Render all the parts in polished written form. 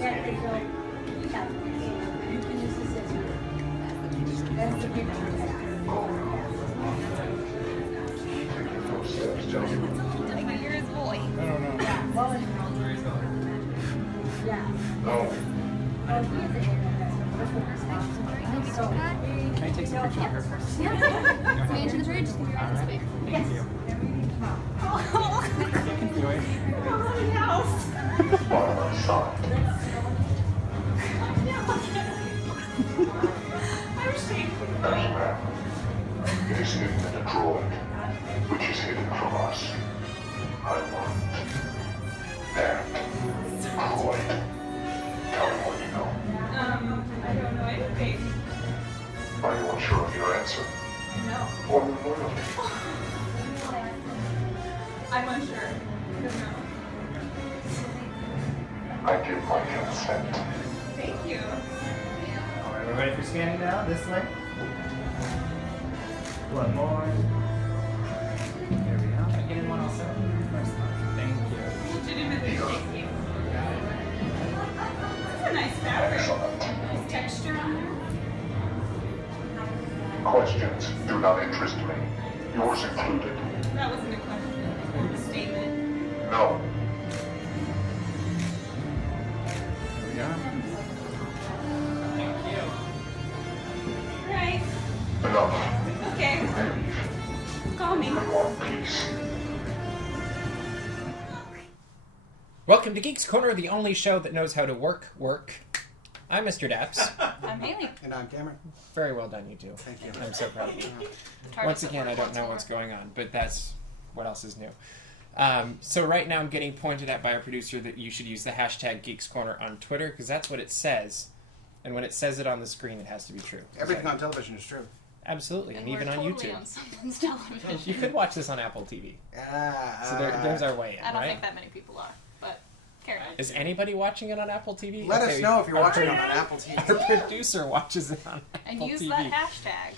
Yeah, you can use the scissors. That's the picture. I can hear his voice. I don't know. Yeah, well, yeah. Oh, he is a so, Can I take some pictures of her first? Yeah. Me into the bridge. Alright. yes. Enjoy. I'm shaking. It is hidden in a droid, which is hidden from us. I want that droid. Tell me what you know. I don't know anything. Are you unsure of your answer? No. Or your loyalty? I'm unsure. I don't know. I give my consent. Thank you. Alright, we're ready for scanning now. This way. One more. There we go. I'm getting one also. First one. Thank you. Legitimately, thank you. That's a nice fabric. Nice texture on there. Questions do not interest me. Yours included. That wasn't a question. It was a statement. No. There we go. Thank you. Right. Enough. Okay. Call me. I want peace. Welcome to Geeks Corner, the only show that knows how to work. I'm Mr. DAPs. I'm Haley. And I'm Cameron. Very well done, you two. Thank you. I'm so proud of you. TARDIS Once at again, I work don't once know more. what's going on, but that's what else is new. So right now I'm getting pointed at by our producer that you should use the hashtag Geeks Corner on Twitter, because that's what it says. And when it says it on the screen, it has to be true. Everything on television is true. Absolutely, and we're even on totally YouTube. on someone's television. You could watch this on Apple TV. So there's our way in, I don't right? think that many people are, but carry on. Is anybody watching it on Apple TV? Let us know if you're our watching it produ- on Apple TV. Our producer watches it on And Apple use TV. that hashtag.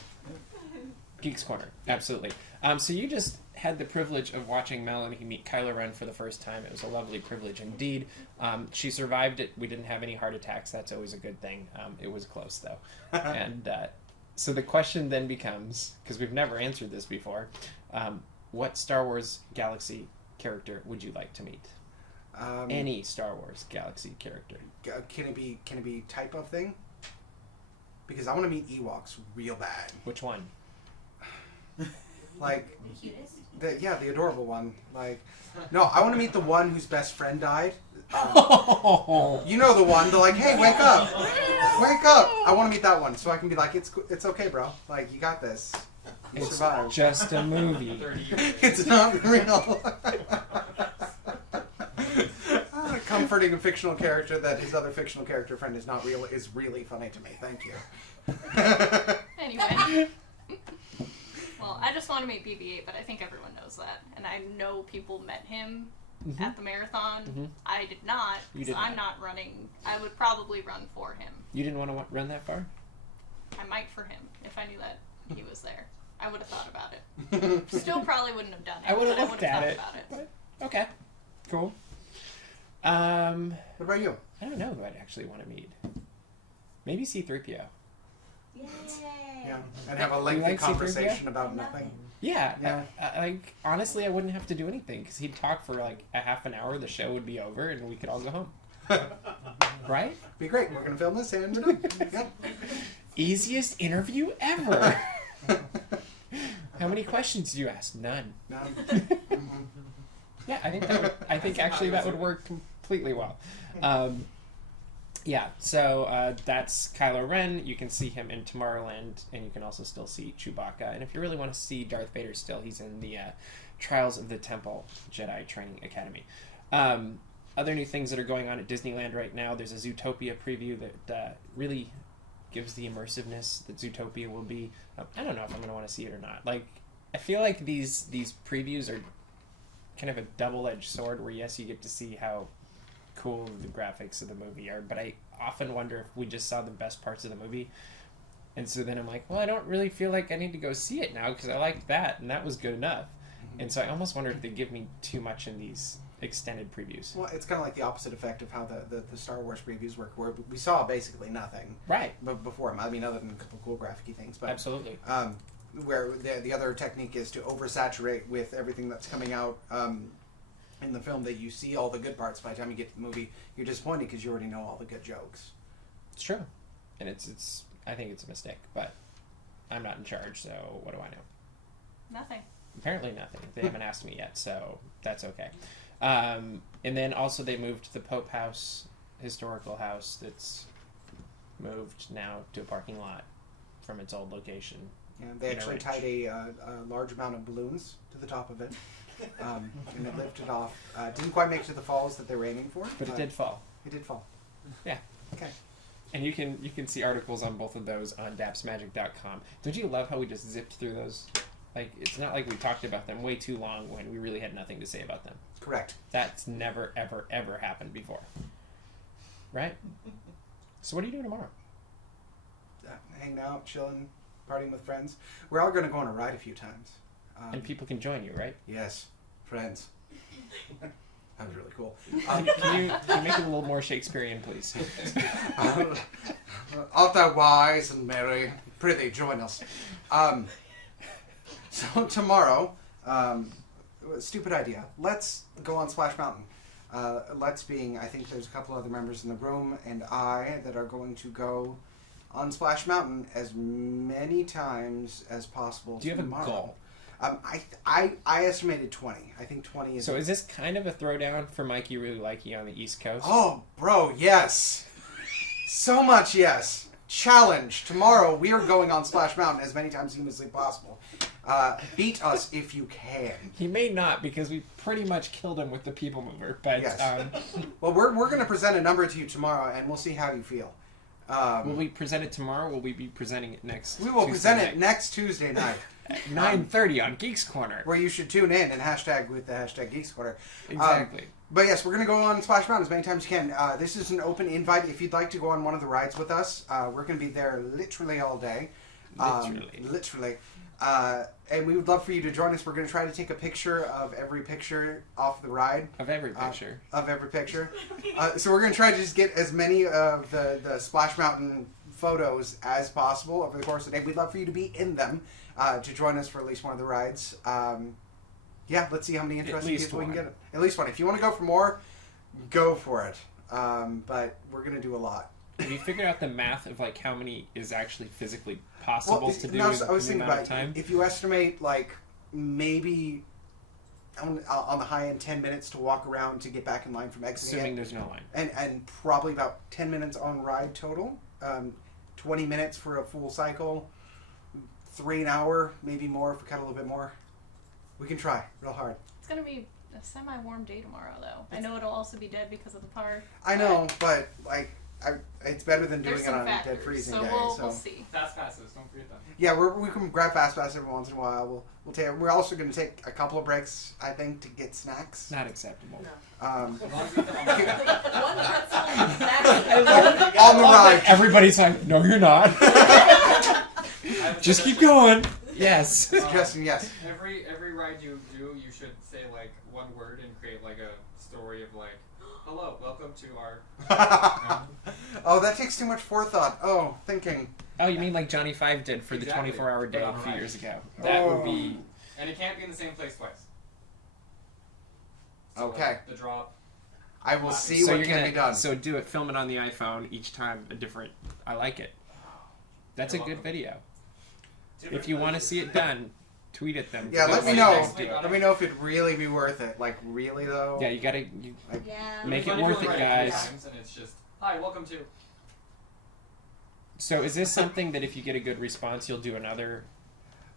Geeks Corner, absolutely. So you just had the privilege of watching Melanie meet Kylo Ren for the first time. It was a lovely privilege indeed. She survived it. We didn't have any heart attacks. That's always a good thing. It was close, though. And so the question then becomes, because we've never answered this before, what Star Wars Galaxy character would you like to meet? Any Star Wars Galaxy character. Can it be type of thing? Because I want to meet Ewoks real bad. Which one? Like, the adorable one. Like, no, I want to meet the one whose best friend died. You know the one. They're like, hey, wake up, wake up. I want to meet that one, so I can be like, it's okay, bro. Like, you got this. You It's survived. just a movie. It's not real. Comforting a fictional character that his other fictional character friend is not real is really funny to me. Thank you. Anyway. Well, I just want to meet BB-8, but I think everyone knows that. And I know people met him at the marathon. Mhm. I did not. You so did I'm not. not running. I would probably run for him. You didn't want to run that far? I might for him if I knew that he was there. I would have thought about it. Still probably wouldn't have done it. I would have but looked I would at have it. thought about it. But, okay, cool. What about you? I don't know who I'd actually want to meet. Maybe C-3PO. Yay. Yeah, and have a You lengthy like C-3PO? conversation about nothing. Yeah, Yeah. like honestly, I wouldn't have to do anything because he'd talk for like a half an hour. The show would be over, and we could all go home. Right? Be great. We're gonna film this and we're done. Yep. Easiest interview ever. How many questions did you ask? None. No. Yeah, I think actually that would work completely well. Yeah, so that's Kylo Ren. You can see him in Tomorrowland, and you can also still see Chewbacca. And if you really want to see Darth Vader still, he's in the Trials of the Temple Jedi Training Academy. Other new things that are going on at Disneyland right now, there's a Zootopia preview that really gives the immersiveness that Zootopia will be. I don't know if I'm going to want to see it or not. Like, I feel like these previews are kind of a double-edged sword where, yes, you get to see how cool the graphics of the movie are, but I often wonder if we just saw the best parts of the movie, and so then I'm like, well, I don't really feel like I need to go see it now because I liked that and that was good enough. And so I almost wonder if they give me too much in these extended previews. Well, it's kind of like the opposite effect of how the Star Wars previews work, where we saw basically nothing Right. before. I mean, other than a couple cool graphic things, but Absolutely. Where the other technique is to oversaturate with everything that's coming out in the film, that you see all the good parts. By the time you get to the movie, you're disappointed because you already know all the good jokes. It's true, and it's. I think it's a mistake, but I'm not in charge, so what do I know? Nothing. Apparently nothing. They haven't asked me yet, so that's okay. And then also they moved the Pope House, historical house, that's moved now to a parking lot from its old location. Yeah, they In a actually range. tied a large amount of balloons to the top of it, and it lifted off. Didn't quite make it to the falls that they were aiming for, But it did fall. It did fall. Yeah. Okay. And you can see articles on both of those on dapsmagic.com. Don't you love how we just zipped through those? Like, it's not like we talked about them way too long when we really had nothing to say about them. Correct. That's never, ever, ever happened before. Right? So what are you doing tomorrow? Hanging out, chilling, partying with friends. We're all going to go on a ride a few times. And people can join you, right? Yes, friends. That was really cool. Can you make it a little more Shakespearean, please? Art thou wise and merry? Prithee, join us. So tomorrow, stupid idea. Let's go on Splash Mountain. Let's being, I think there's a couple other members in the room and I that are going to go on Splash Mountain as many times as possible. Do you have tomorrow. a goal? I estimated 20. I think 20 is... So is this kind of a throwdown for Mikey Really Likey on the East Coast? Oh, bro, yes. So much yes. Challenge. Tomorrow we are going on Splash Mountain as many times as humanly possible. Beat us if you can. He may not, because we pretty much killed him with the People Mover. But Yes. Well, we're going to present a number to you tomorrow, and we'll see how you feel. will we present it tomorrow? Or will we be presenting it next? We will Tuesday present it night? next Tuesday night, At 9:30 on Geeks Corner. where you should tune in and hashtag with the hashtag Geeks Corner. Exactly. But yes, we're going to go on Splash Mountain as many times as you can. This is an open invite. If you'd like to go on one of the rides with us, we're going to be there literally all day. Literally. And we would love for you to join us. We're going to try to take a picture of every picture off the ride. Of every picture. Of every picture. So we're going to try to just get as many of the Splash Mountain photos as possible over the course of the day. We'd love for you to be in them, to join us for at least one of the rides. Yeah, let's see how many interesting least people we can one. get. At least one. If you want to go for more, go for it. But we're going to do a lot. Have you figured out the math of like how many is actually physically possible to do no, in so I was the thinking amount about of time? if you estimate like maybe on the high end 10 minutes to walk around to get back in line from exiting Assuming it, there's no line. and probably about 10 minutes on ride total, 20 minutes for a full cycle, 3 an hour, maybe more if we cut a little bit more. We can try real hard. It's gonna be a semi-warm day tomorrow, though. I know it'll also be dead because of the park. I know, but like it's better than doing There's it some on a factors, dead freezing so day. we'll see. Fast passes, don't forget them. Yeah, we can grab fast pass every once in a while. We'll take. We're also going to take a couple of breaks, I think, to get snacks. Not acceptable. Um, As long as you get them on the One pretzel on the ride. Everybody's like, no, you're not. Just keep going. Yes. Suggestion, yes. Every ride you do, you should say like one word and create like a story of like, hello, welcome to our. Oh, that takes too much forethought. Oh, thinking. Oh, you mean like Johnny Five did for Exactly. the 24-hour day But a on a few ride. years ago? That would Oh. be... And it can't be in the same place twice. So, Okay. like, the drop. I will see so what you're can gonna be done. So do it. Film it on the iPhone each time a different. I like it. That's a You're good welcome. video. If you want to see it done, tweet at them. Yeah, let That's me what know. you guys do. Let me know if it'd really be worth it. Like, really, though? Yeah, you gotta. Yeah. Make it Funny if worth you it, write 3 guys. times And it's just, hi, welcome to. So is this something that if you get a good response, you'll do another?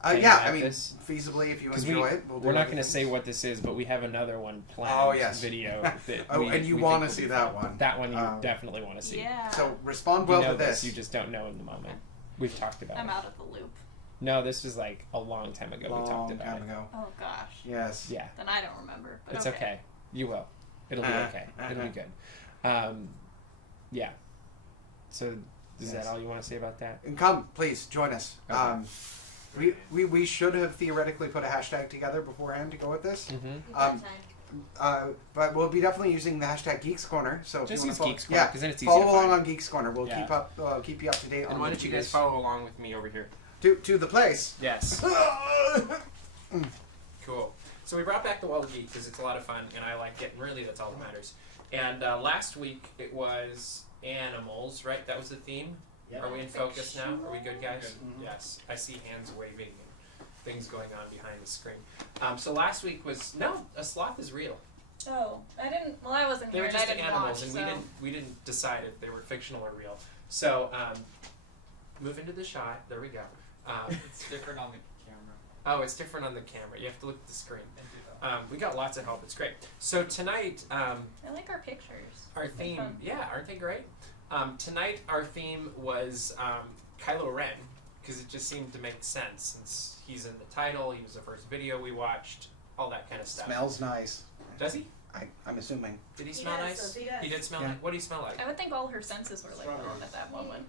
thing Yeah, at I mean, this? feasibly, if you 'Cause enjoy it, we'll do we're not other going to things. say what this is, but we have another one planned. Oh, yes. Video. That Oh, and you we want think to will see be that fun. one. That one you definitely want to see. Yeah. So, respond You well know to this. You just don't know in the moment. We've talked about I'm it. out of the loop. No, this was like a long time ago. We talked Long about time it. ago. Oh gosh. Yes. Yeah. Then I don't remember. But It's okay. You will. It'll be okay. It'll be good. Yeah. So is Yes. that all you want to say about that? And come, please, join us. Okay. We should have theoretically put a hashtag together beforehand to go with this. Mm-hmm. You've got time. But we'll be definitely using the hashtag Geeks Corner. So if Just you use want to Geeks Corner, yeah, 'cause then it's easy follow to along find. on Geeks Corner. We'll Yeah. keep you up to date. And on why don't you guys follow along with me over here? to the place? Yes. Cool. So we brought back the Wall of Geek because it's a lot of fun, and I like it. And really, that's all that matters. And last week it was animals, right? That was the theme. Yep. Are we in focus now? Are we good, guys? Mhm. Yes. I see hands waving and things going on behind the screen. So last week was a sloth is real. Oh, I didn't. Well, I wasn't They here were and I just didn't animals, watch. and So. we didn't decide if they were fictional or real. So move into the shot. There we go. It's different on the camera. Oh, it's different on the camera. You have to look at the screen. And do that. We got lots of help. It's great. So tonight, I like our pictures. our It's theme, fun. yeah, aren't they great? Tonight, our theme was Kylo Ren, because it just seemed to make sense since he's in the title. He was the first video we watched, all that kind of stuff. Smells nice. Does he? I'm assuming. Did he He smell does, nice? Sophie does. He did smell Yeah. like. What do you smell like? I would think all her senses were like on at that moment.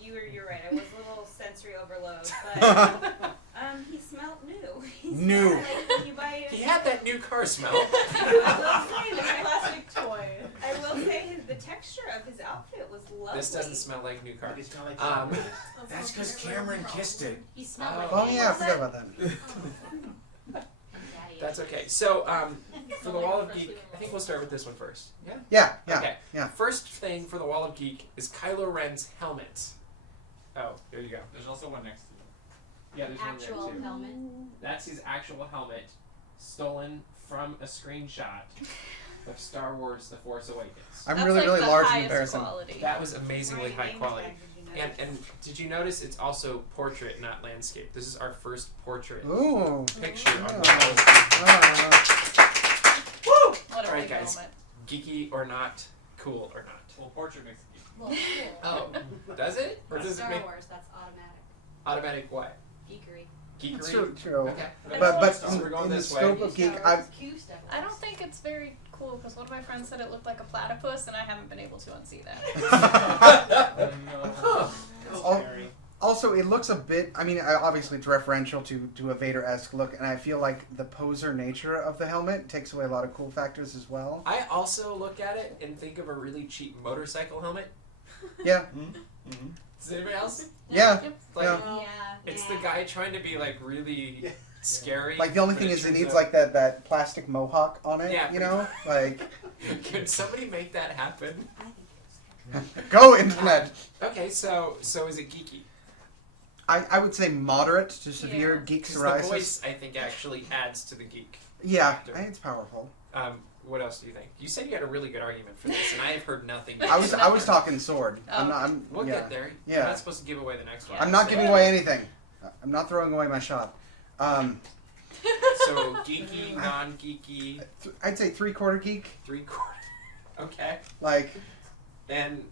You're right. I was a little sensory overload, but he smelled new. He New. smelled like when you buy He had that new car smell. I will say The the plastic toy. I will say the texture of his outfit was lovely. This doesn't smell like new car. Did it smell like Um, chocolate? That's because Cameron kissed it. You smell Oh. like Oh it. yeah, I forgot about that. Daddy. That's okay. So for the Wall of Geek, I think we'll start with this one first. Yeah. Yeah. Okay. Yeah. First thing for the Wall of Geek is Kylo Ren's helmet. Oh, there you go. There's also one next to you. Yeah, there's Actual one there too. helmet. That's his actual helmet, stolen from a screenshot of Star Wars: The Force Awakens. I'm That's really like really the large in highest comparison. Quality. That was amazingly Right, high name quality. tag, did you notice? And did you notice it's also portrait, not landscape? This is our first portrait Ooh. picture on the Oh. Wall of Geek. Woo! What a All right, big guys. moment. Geeky or not, cool or not. Well, portrait makes it geek. Well, cool. Oh, does it? Or does it Star make Wars, that's automatic. automatic what? Geekery. Geekery? True. Okay. But So we're going in the this way. scope of geek, I I don't think it's very cool because one of my friends said it looked like a platypus, and I haven't been able to unsee that. Al- also it looks a bit. I mean, obviously it's referential to a Vader-esque look, and I feel like the poser nature of the helmet takes away a lot of cool factors as well. I also look at it and think of a really cheap motorcycle helmet. Yeah. Does anybody else? Yeah. Like, Yeah. it's the guy trying to be like really scary. Like the only but thing is it turns needs out- like that plastic mohawk on it. Yeah, You know, like Could somebody make that happen? go internet. Okay, so is it geeky? I would say moderate to severe Yeah. geek 'Cause the psoriasis. voice, I think, actually adds to the geek. Yeah, factor. it's powerful. What else do you think? You said you had a really good argument for this, and I have heard nothing. I was talking sword. I'm not. We'll yeah. get there. Yeah. You're not supposed to give away the next one. I'm not So- giving away anything. I'm not throwing away my shot. So geeky, non-geeky, I'd say 3/4 geek. 3/4. Okay. Like And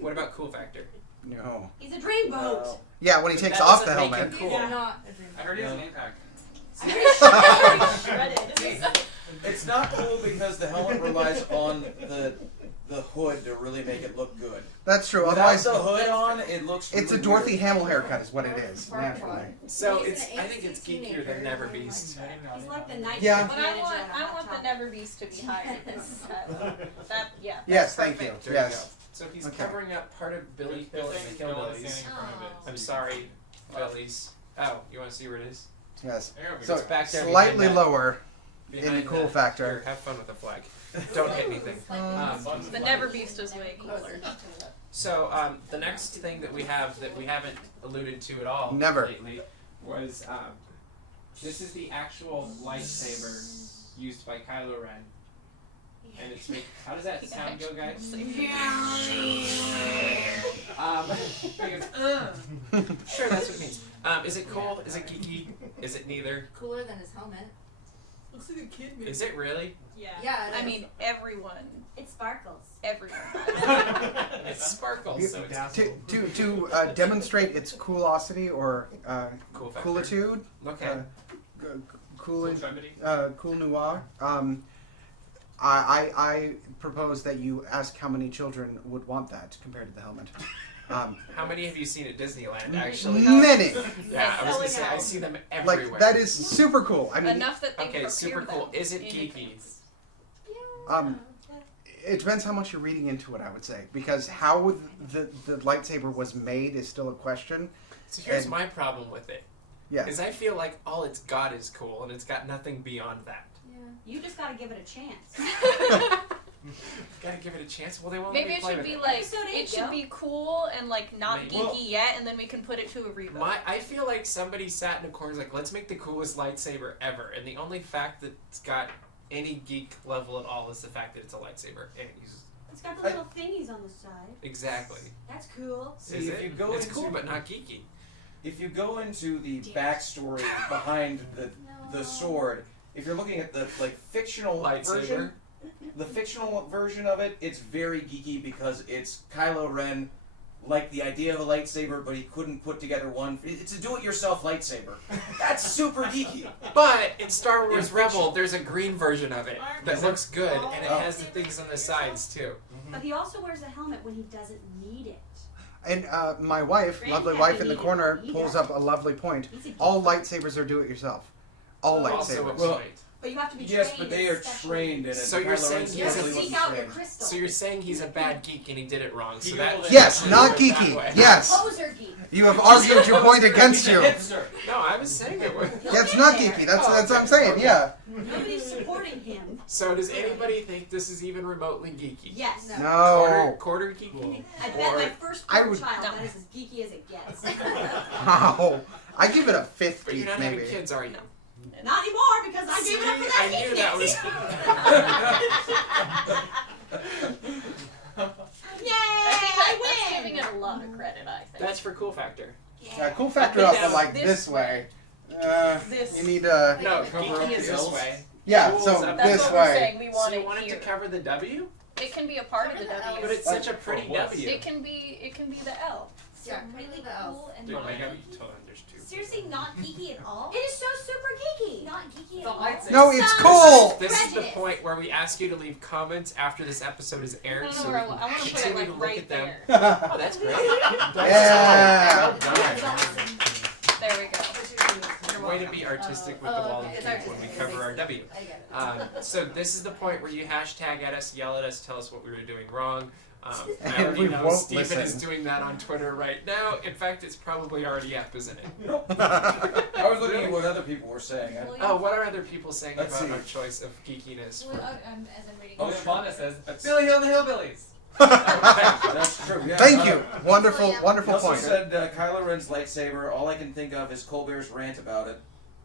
what about cool factor? no. He's a dreamboat. Yeah, when he takes That off the doesn't make helmet. him cool. He's not a dreamboat. I heard he has an impact. Shredded. It's not cool because the helmet relies on the hood to really make it look good. That's true. Without Otherwise, the hood on, it looks. it's a really Dorothy weird. Hamill haircut, is what it is. Naturally. So He's it's. an I think it's angsty geekier than teenager. Never Beast. He's like the night Yeah. shift But I manager want, at a I hot want the chocolate. Never Beast to be higher. Because that, yeah. Yes, that's thank you. perfect. There Yes. you go. So he's Okay. covering up part of Billy They're Phil and saying the Bill is Hillbillies. standing in front of it. Oh. so I'm you sorry, Billy's. Oh, you want to see where it is? Yes. can- There we So go. It's back there slightly behind that- lower in behind the cool that. factor. Here, have fun with the flag. Don't hit anything. The Never Beast is way cooler. So the next thing that we have that we haven't alluded to at all Never. lately was this is the actual lightsaber used by Kylo Ren, and it's how does that sound go, guys? Sure, that's what it means. Is it cool? Is it geeky? Is it neither? Cooler than his helmet. Looks like a kid. Is it really? Yeah. Yeah, it I is. mean, everyone. It sparkles. Everyone. It sparkles, so it's To demonstrate its coolosity or cool factor. coolitude, Okay. cool, Celebrity. cool noir. I propose that you ask how many children would want that compared to the helmet. How many have you seen at Disneyland, actually? Many. Yeah, I was gonna Selling say, I out. see them everywhere. Like that is super cool. I mean, Enough that they Okay, super procure cool. them Is it in geeky? advance. It depends how much you're reading into it, I would say, because how the lightsaber was made is still a question. So here's And- my problem with it. Yeah. Is I feel like all it's got is cool, and it's got nothing beyond that. Yeah. You just gotta give it a chance. Gotta give it a chance. Well, they won't Maybe let me it play should with be it. like Episode 8, it should yo. be cool and like not Maybe. geeky Well- yet, and then we can put it to a reboot. I feel like somebody sat in a corner and was like, let's make the coolest lightsaber ever. And the only fact that it's got any geek level at all is the fact that it's a lightsaber. And It's got the little thingies on the side. exactly. That's cool. See, Is if it? you go It's into cool, but not geeky. if you go into the Damn. backstory behind the sword, if you're looking at the fictional version, Lightsaber. the fictional version of it, it's very geeky because it's Kylo Ren liked the idea of a lightsaber, but he couldn't put together one. It's a do-it-yourself lightsaber. That's super geeky. But in Star Wars In Rebel, fiction. there's a green version of it that Is it? looks good, and it Oh. has the things on the sides too. But he also wears a helmet when he doesn't need it. And my wife, Granny lovely had wife to in the need it. corner, He pulls does. up a lovely point. He's a geek. All lightsabers are do-it-yourself. All Also a lightsabers. Well, point. But you have to be Yes, trained. but they are especially- trained in it. So you're Kylo saying Ren's he's You have a- to definitely seek wasn't out your trained. crystal. So you're saying he's a bad geek and he did it wrong. So He that will Yes, actually not worked that geeky. way. Yes. Poser geek. You have argued your point against you. Yeah, Hipster. No, I was saying it was. it's not geeky. That's what I'm saying. Yeah. Nobody's supporting him. So does anybody think this is even remotely geeky? Yes. No. Quarter geeky? I bet my Or- first I born would- child No. that is as geeky as it gets. Wow. I give it a fifth But you're geek, not maybe. having kids, are you? Not anymore because I gave it up for that I knew that was. Yay! That's I giving win! it a lot of credit, I think. That's for cool factor. Yeah, cool factor I up, think but that like was this this way. This. You need to. No, Cover up geeky is the this L's. way. Yeah, Cool so is up That's this what we're way. saying. We So want you it want it here. to cover the W? It can be a part of the W. But it's such a pretty For what? W. It can be the L. Yeah, really cool and Dude, not like, geeky. there's two. Seriously, not geeky at all? It is so super geeky. Not geeky at The all. lightsaber. No, it's Some cool. This is the prejudice. point where we ask you to leave comments after this episode is aired, No, so no, we I can want to put it continue like to look right at them. there. Oh, that's great. Yeah. Well done. There we go. Way to be artistic with the Wall of Geek when we cover our W. I get it. So this is the point where you hashtag at us, yell at us, tell us what we were doing wrong. I And already we know won't Stephen listen. is doing that on Twitter right now. In fact, it's probably already up, isn't it? I was looking at what other people were saying. Oh, what are other people saying Let's about see. our choice of geekiness? As I'm reading Oh, it. Fonda says, Billy Hill and the Hillbillies. That's true. Yeah. Thank you. Wonderful, He He wonderful also point. said Kylo Ren's lightsaber. All I can think of is Colbert's rant about it.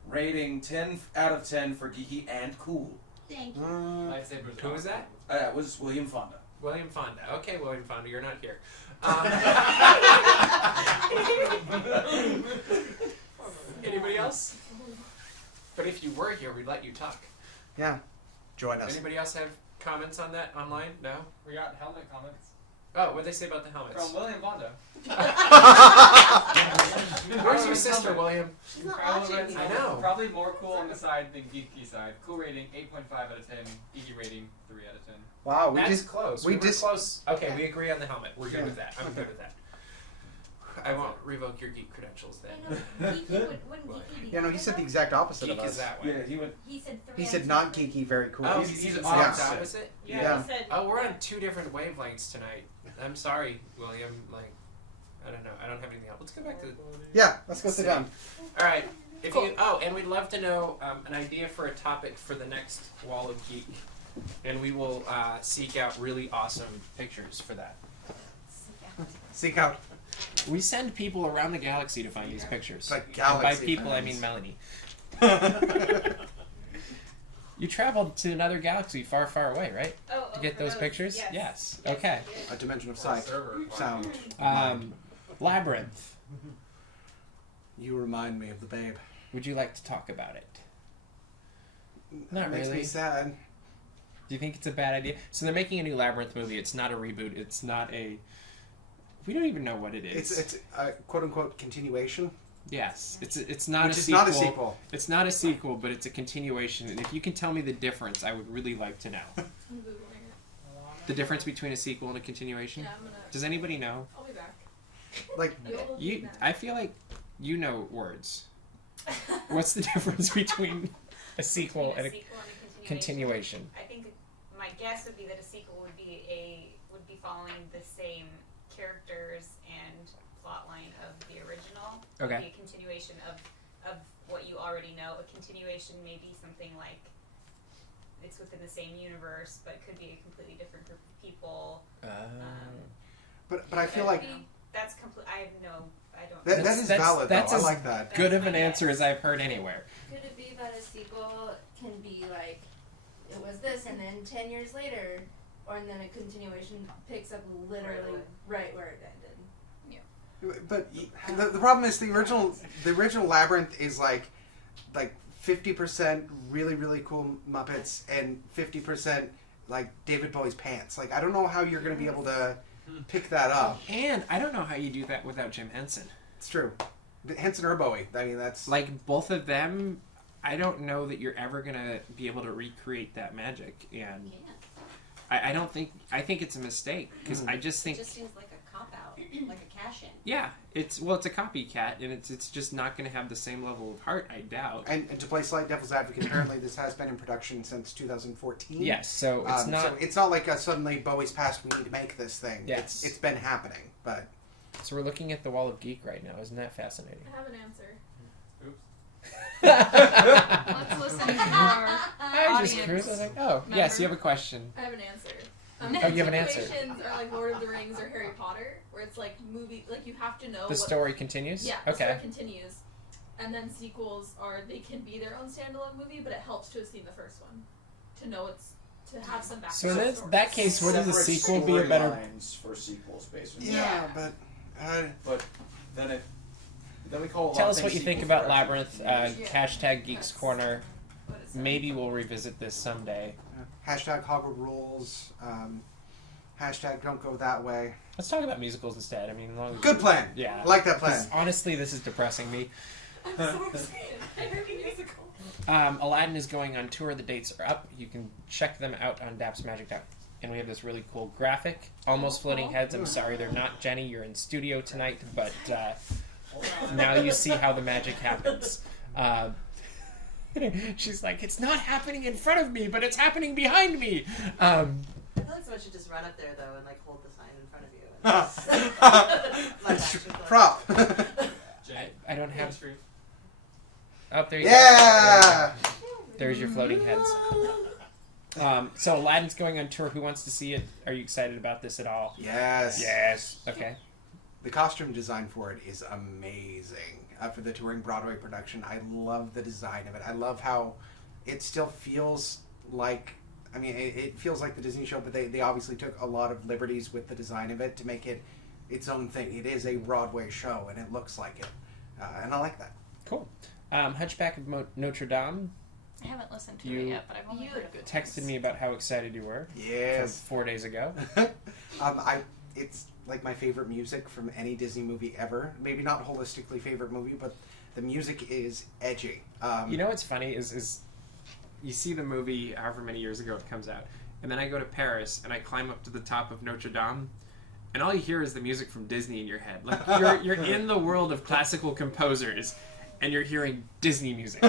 Rating 10 out of 10 for geeky and cool. Thank you. Lightsabers. Who was that? It was William Fonda. William Fonda. Okay, William Fonda, you're not here. Anybody else? But if you were here, we'd let you talk. Yeah. Join us. Anybody else have comments on that online? No? We got helmet comments Oh, what'd they say about the helmets? from William Fonda. Where's your sister, William? She's not Kylo watching. Ren's I helmet, know. Probably more cool on the side than geeky side. Cool rating 8.5 out of 10. Geeky rating 3 out of 10. Wow, we That's just close. we We were just- close. Okay, we agree on the helmet. We're good Yeah. with that. I'm good with that. I won't revoke your geek credentials then. Geeky wouldn't geeky be Yeah, no, he said the exact opposite Geek of is us. that way. Yeah, he went. He said 3 He out said of not 10. geeky, very cool. Oh, He's he's the the opposite. opposite? Yeah. He said, Oh, we're on two different wavelengths tonight. I'm sorry, William. Like, I don't know. I don't have anything else. Let's go back to the... Yeah, let's go sit down. All right. If Cool. you, oh, and we'd love to know an idea for a topic for the next Wall of Geek. And we will seek out really awesome pictures for that. Seek out. We send people around the galaxy to find these pictures. It's like And galaxy by people, I fans. mean Melanie. You traveled to another galaxy far, far away, right? oh, To get for those pictures? Yes. Yes. Yes, Okay. I did. A dimension of sight, Server. sound. Labyrinth. You remind me of the babe. Would you like to talk about it? Not It makes really. me sad. Do you think it's a bad idea? So they're making a new Labyrinth movie. It's not a reboot. It's not a... We don't even know what it is. It's a quote unquote continuation, Yes. It's not which a is sequel. not a sequel. It's not a sequel, but it's a continuation. And if you can tell me the difference, I would really like to know. I'm Googling it. The difference between a sequel and a continuation? Yeah, I'm gonna. Does anybody know? I'll be back. Like You, I feel like you know words. What's the difference between a sequel and a Sequel and a continuation? I think my guess would be that a sequel would be following the same characters and plot line of the original. Okay. It'd be a continuation of what you already know. A continuation may be something like it's within the same universe, but it could be a completely different group of people. But I feel like that's complete. I have no. I don't. that is valid. That's though. I as like that. good of an answer as I've heard anywhere. Could it be that a sequel can be like, it was this, and then 10 years later, and then a continuation picks up literally right where it ended? But the problem is the original Labyrinth is like 50% really, really cool Muppets and 50% like David Bowie's pants. Like, I don't know how you're going to be able to pick that up. And I don't know how you do that without Jim Henson. It's true. Henson or Bowie. I mean, that's... Like, both of them, I don't know that you're ever going to be able to recreate that magic. And I don't think... I think it's a mistake. Because I just think... It just seems like a cop-out. Like a cash-in. Yeah. It's a copycat. And it's just not going to have the same level of heart, I doubt. And to play slight devil's advocate, apparently this has been in production since 2014. Yes, so it's not... So it's not like suddenly Bowie's passed, we need to make this thing. Yes. It's been happening, but... So we're looking at the Wall of Geek right now. Isn't that fascinating? I have an answer. Let's listen to our I just audience. cruised. I was like, oh, yes, you have a question. I have an answer. Oh, you have an answer. Situations are like Lord of the Rings or Harry Potter, where it's like movie, like you have to know The what story continues? Yeah, the Okay. story continues. And then sequels they can be their own standalone movie, but it helps to have seen the first one. To know to have some background. So in story. that case, wouldn't the Separate sequel be a better... storylines for sequels, basically. Yeah, but... But then we call a lot Tell of us what things you think sequels about for Labyrinth. actually Hashtag Geeks Corner. What is that? Maybe we'll revisit this someday. Hashtag Hogwarts rules. Hashtag don't go that way. Let's talk about musicals instead. I mean, as long as Good plan. Yeah. I like that plan. 'Cause honestly, this is depressing me. I'm so excited. I heard a musical. Aladdin is going on tour. The dates are up. You can check them out on DAPsMagic. And we have this really cool graphic. Almost floating heads. I'm sorry they're not. Jenny, you're in studio tonight, but now you see how the magic happens. She's like, it's not happening in front of me, but it's happening behind me. I feel like someone should just run up there though and like hold the sign in front of you. And just, Prop. I don't have... Screen. Oh, there you Yeah! go. There's your floating heads. So Aladdin's going on tour. Who wants to see it? Are you excited about this at all? Yes. Yes. Okay. The costume design for it is amazing. For the touring Broadway production, I love the design of it. I love how it still feels like... I mean, it feels like the Disney show, but they obviously took a lot of liberties with the design of it to make it its own thing. It is a Broadway show, and it looks like it. And I like that. Cool. Hunchback of Notre Dame. I haven't listened to You it yet, but I've only heard good texted things. me about how excited you were. Yes. 4 days ago. It's like my favorite music from any Disney movie ever. Maybe not holistically favorite movie, but the music is edgy. You know what's funny is you see the movie however many years ago it comes out, and then I go to Paris and I climb up to the top of Notre Dame, and all you hear is the music from Disney in your head. Like you're in the world of classical composers, and you're hearing Disney music.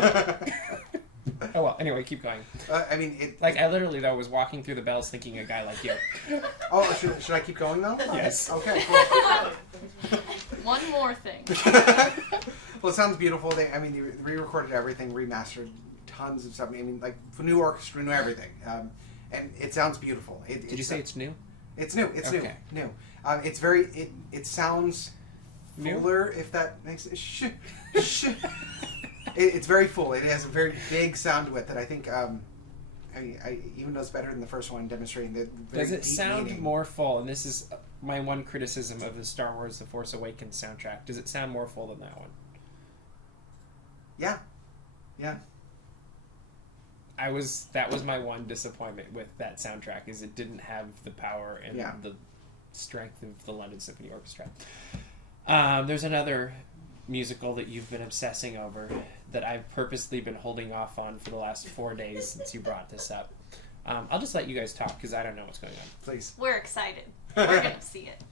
Oh well. Anyway, keep going. I mean, I literally though was walking through the bells thinking a guy like you. Oh, should I keep going though? Yes. Okay. Cool. One more thing. Well, it sounds beautiful. They re-recorded everything, remastered tons of stuff. I mean, like new orchestra, new everything, and it sounds beautiful. Did you say it's new? It's new. It's Okay. new. It's very. It sounds New? fuller, if that makes it. It's very full. It has a very big sound to it that I think. I even knows better than the first one, demonstrating the. Very Does it deep sound meaning. more full? And this is my one criticism of the Star Wars: The Force Awakens soundtrack. Does it sound more full than that one? Yeah. Yeah. That was my one disappointment with that soundtrack, is it didn't have the power and the strength of the London Symphony Orchestra. There's another musical that you've been obsessing over that I've purposely been holding off on for the last 4 days since you brought this up. I'll just let you guys talk because I don't know what's going on. Please. We're excited. We're gonna see it.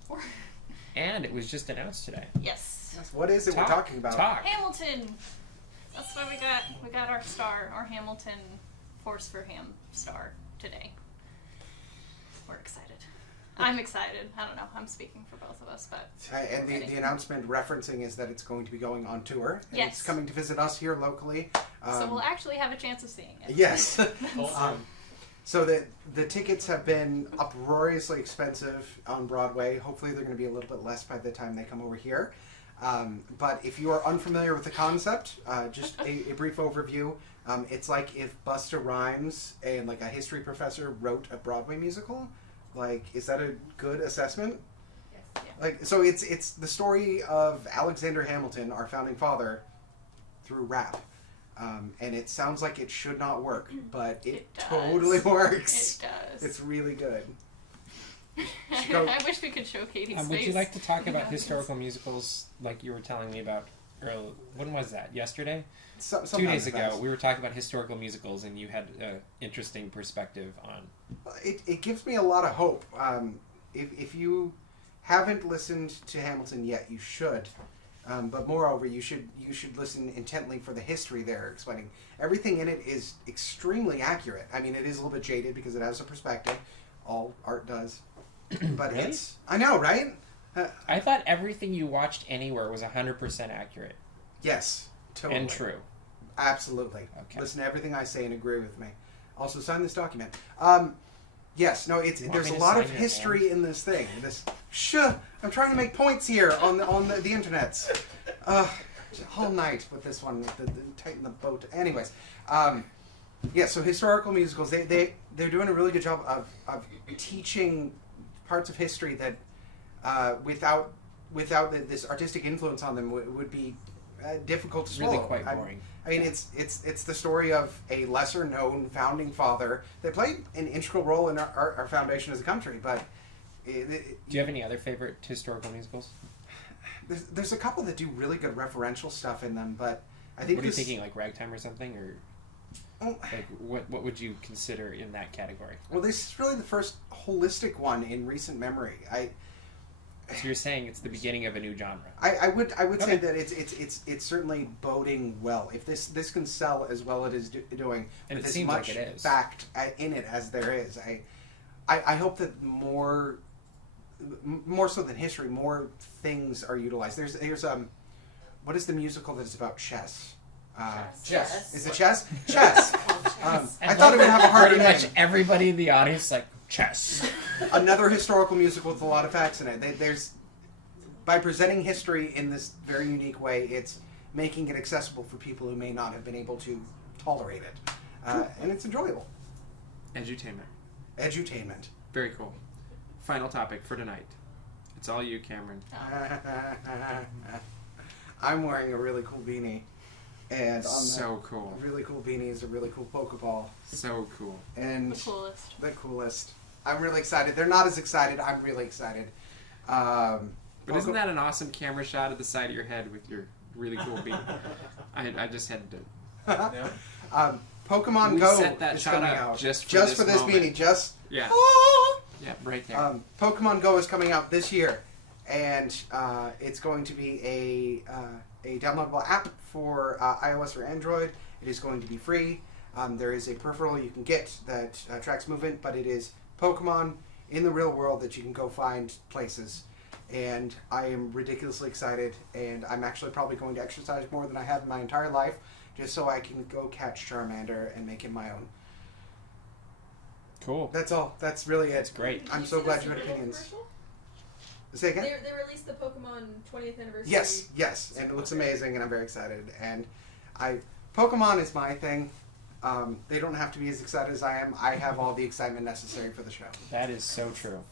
And it was just announced today. Yes. What is it we're talking about? Talk. Hamilton. That's what we got. We got our star, our Hamilton Force for Ham star today. we're excited. I'm excited. I don't know. I'm speaking for both of us, but... And the announcement referencing is that it's going to be going on tour. And Yes. It's coming to visit us here locally. So we'll actually have a chance of seeing it. Yes. So the tickets have been uproariously expensive on Broadway. Hopefully they're going to be a little bit less by the time they come over here. But if you are unfamiliar with the concept, just a brief overview. It's like if Busta Rhymes and like a history professor wrote a Broadway musical. Like, is that a good assessment? Yes. Yeah. Like, so it's the story of Alexander Hamilton, our founding father, through rap. And it sounds like it should not work, but it does. totally works. It does. It's really good. I wish we could show Katie's face. Would you like to talk about historical musicals like you were telling me about earlier? When was that? Yesterday? 2 days ago, we were talking about historical musicals, and you had an interesting perspective on... It gives me a lot of hope. If you haven't listened to Hamilton yet, you should. But moreover, you should listen intently for the history they're explaining. Everything in it is extremely accurate. I mean, it is a little bit jaded because it has a perspective. All art does. But Really? it's... I know, right? I thought everything you watched anywhere was 100% accurate. Yes, totally. And true. Absolutely. Okay. Listen to everything I say and agree with me. Also, sign this document. Yes, no, there's a lot of history in this thing. I'm trying to make points here on the internets. All night with this one, tighten the boat. Anyways, yeah. So historical musicals, they're doing a really good job of teaching parts of history that without this artistic influence on them would be difficult to swallow. Really quite boring. I mean, it's the story of a lesser-known founding father that played an integral role in our foundation as a country. But do you have any other favorite historical musicals? There's a couple that do really good referential stuff in them, but I think. What are you thinking, like Ragtime or something, or like what would you consider in that category? Well, this is really the first holistic one in recent memory. So you're saying it's the beginning of a new genre? I would say that it's certainly boding well. If this can sell as well as it is doing, and with it as seems much like it is fact in it as there is, I hope that more so than history, more things are utilized. There's what is the musical that's about chess? Chess. Is it chess? Chess. I thought it would have a harder Pretty name. much everybody in the audience like chess. Another historical musical with a lot of facts in it. There's by presenting history in this very unique way, it's making it accessible for people who may not have been able to tolerate it, and it's enjoyable. Edutainment. Very cool. Final topic for tonight. It's all you, Cameron. I'm wearing a really cool beanie. And on so cool. Really cool beanie is a really cool Pokeball. So cool. And the coolest. The coolest. I'm really excited. They're not as excited. I'm really excited. But isn't that an awesome camera shot of the side of your head with your really cool beanie? I just had to... Yeah. Pokemon Go set that is shot coming up out. just for this moment. beanie. Just... Yeah. Ah! Yeah, right there. Pokemon Go is coming out this year. And it's going to be a downloadable app for iOS or Android. It is going to be free. There is a peripheral you can get that tracks movement, but it is Pokemon in the real world that you can go find places. And I am ridiculously excited, and I'm actually probably going to exercise more than I have in my entire life, just so I can go catch Charmander and make him my own. Cool. That's all. That's really it. That's great. I'm so glad you had opinions. Say again? They released the Pokemon 20th anniversary. Yes, and it looks amazing, and I'm very excited. And Pokemon is my thing. They don't have to be as excited as I am. I have all the excitement necessary for the show. That is so true.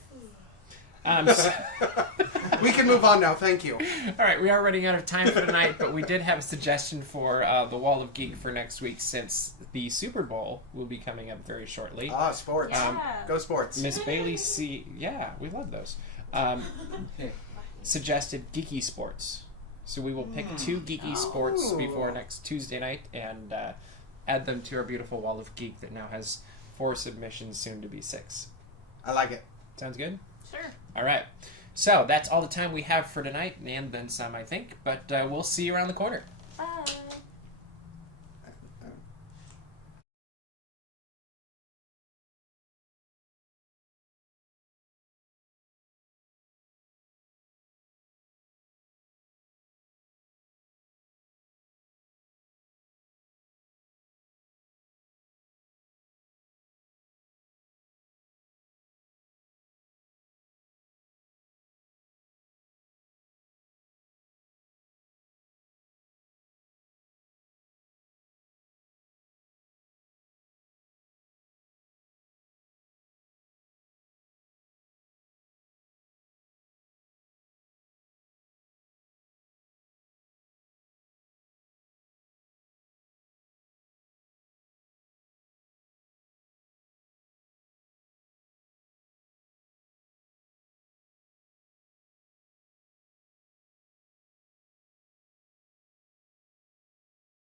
We can move on now. Thank you. All right, we are running out of time for tonight, but we did have a suggestion for the Wall of Geek for next week, since the Super Bowl will be coming up very shortly. Sports. Go sports. Miss Bailey C. Yeah, we love those. Suggested Geeky Sports. So we will pick 2 Geeky Sports before next Tuesday night and add them to our beautiful Wall of Geek that now has 4 submissions, soon to be 6. I like it. Sounds good? Sure. All right. So that's all the time we have for tonight, and then some, I think. But we'll see you around the corner. Bye.